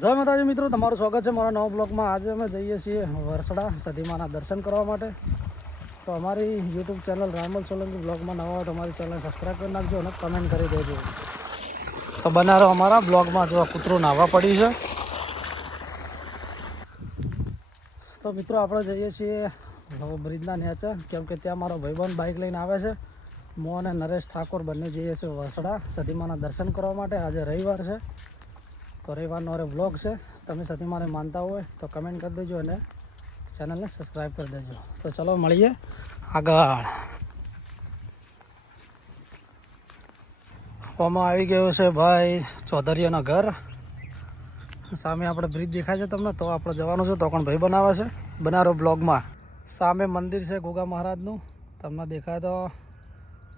જય માતાજી મિત્રો, તમારું સ્વાગત છે મારા નવા બ્લોગમાં. આજે અમે જઈએ છીએ વરસડા સધીમાના દર્શન કરવા માટે. તો અમારી યુટ્યુબ ચેનલ રામલ સોલંકી બ્લોગમાં નવા હોય તો અમારી ચેનલ સબસ્ક્રાઈબ કરી નાખજો અને કમેન્ટ કરી દેજો. તો બનારો અમારા બ્લોગમાં જો કૂતરો નાહવા પડ્યું છે. તો મિત્રો, આપણે જઈએ છીએ બ્રિજના નેચે. કેમ કે ત્યાં મારો ભાઈબંધ બાઇક લઈને આવે છે. મો અને નરેશ ઠાકોર બંને જઈએ છીએ વસડા સતીમાના દર્શન કરવા માટે આજે રવિવાર છે. તો રવિવારનો અરે બ્લોગ છે. તમે સતીમાને માનતા હોય તો કમેન્ટ કરી દેજો અને ચેનલને સબસ્ક્રાઈબ કરી દેજો. તો ચલો મળીએ આગળ. આમાં આવી ગયું છે ભાઈ ચૌધરીઓના ઘર. સામે આપણે બ્રિજ દેખાય છે તમને, તો આપણે જવાનું છે તો પણ ભાઈ બનાવે છે. બનારો બ્લોગમાં સામે મંદિર છે ગોગા મહારાજનું. તમને દેખાય તો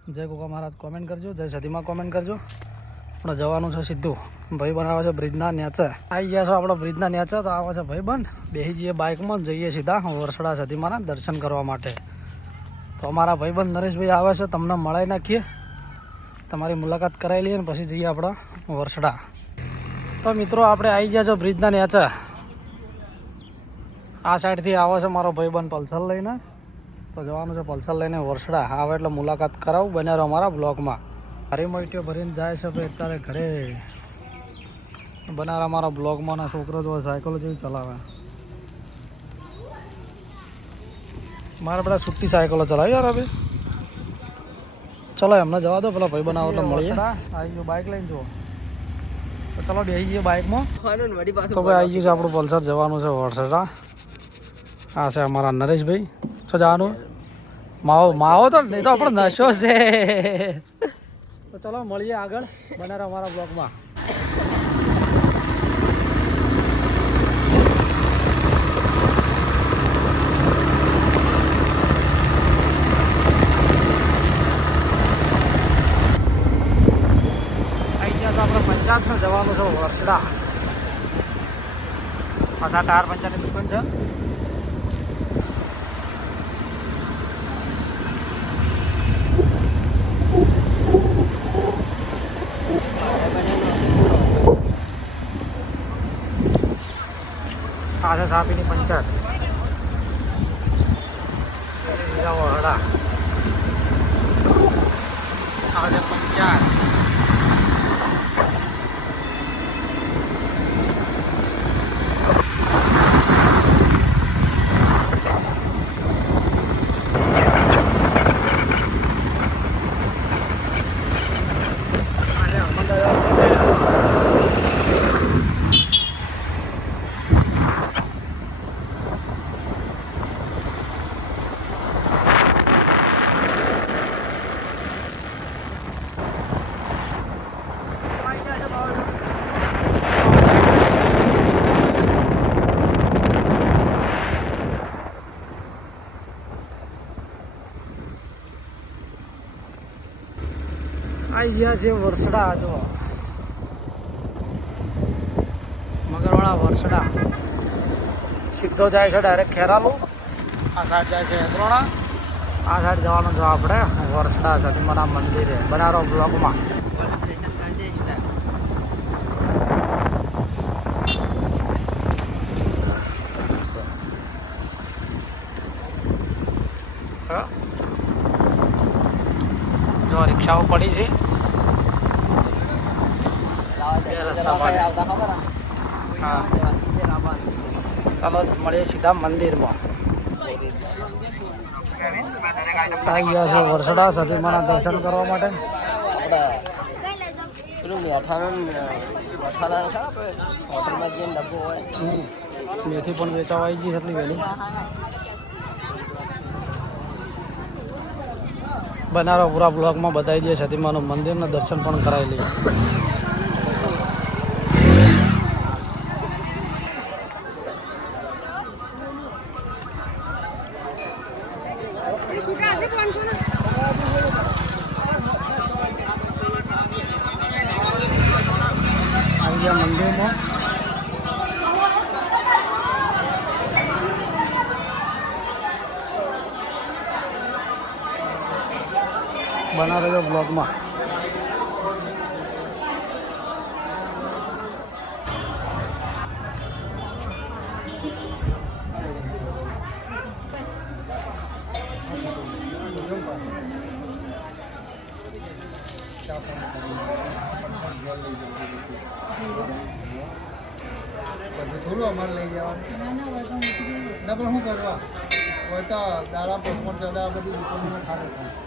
જય ગોગા મહારાજ કોમેન્ટ કરજો, જય સદીમાં કોમેન્ટ કરજો. આપણે જવાનું છે સીધું. ભાઈ બનાવે છે બ્રિજના નેચે આવી ગયા છો આપણે બ્રિજના નેચે તો આવે છે ભાઈ બન. બેસી જઈએ બાઇકમાં, જઈએ સીધા વરસડા સતીમાના દર્શન કરવા માટે. તો અમારા ભાઈબંધ નરેશભાઈ આવે છે, તમને મળાઈ નાખીએ. તમારી મુલાકાત કરાવી લઈએ ને પછી જઈએ આપણા વરસડા. તો મિત્રો, આપણે આવી ગયા છો બ્રિજના નેચે આ સાઈડથી આવે છે મારો ભાઈબંધ પલ્સર લઈને. તો જવાનું છે પલ્સર લઈને વરસડા. આવે એટલે મુલાકાત કરાવું બને રહો અમારા બ્લોગમાં. હારી મોઈટીઓ ભરીને જાય છે ભાઈ અત્યારે ઘરે બનારા અમારા બ્લોગમાં ના છોકરો જો સાયકલો જેવી ચલાવે. મારે બધા છૂટી સાયકલો ચલાવી યાર હવે. ચલો એમને જવા દો પેલા ભાઈ બનાવો એટલે મળીએ. આવી ગયો બાઇક લઈને જુઓ. તો ચલો બેસી જઈએ બાઇકમાં તો ભાઈ આવી ગયું છે આપણું પલ્સર જવાનું છે વરસડા. આ છે અમારા નરેશભાઈ. શું જવાનું? માવો માવો તો નહીં તો આપણો નશો છે. તો ચલો મળીએ આગળ બનાર અમારા બ્લોગમાં. જવાનું છે વરસડા બધા ટાયર પંચાયતની દુકાન છે. છે સાપીની પંચાયત. બીજા વરડા આ પંચાયત. ગયા છે વરસડા જો. મગરવાળા વરસડા. સીધો જાય છે ડાયરેક્ટ ખેરાલુ. આ સાઈડ જાય છે એદરોણા આ સાઈડ જવાનું જો આપણે. વરસડા સતીમાના મંદિરે બનારો બ્લોકમાં જો રિક્ષાઓ પડી છે. હા. ચાલો મળીએ સીધા મંદિરમાં. આવી ગયા છે વરસડા સતીમાના દર્શન કરવા માટે. મેથી પણ વેચાવા ગઈ એટલી વહેલી. બનારો પૂરા બ્લોગમાં બતાવી દઈએ સતીમાનું મંદિરના દર્શન પણ કરાવી લઈએ. આવી ગયા મંદિરમાં. બના રહ્યો બ્લોગમાં થોડું અમારે લઈ જવાનું. ના, પણ શું કરવા? હોય તો દાડા પોસ્ટમોર્ટ ચડા બધું વિશ્વમાં ખાડે થાય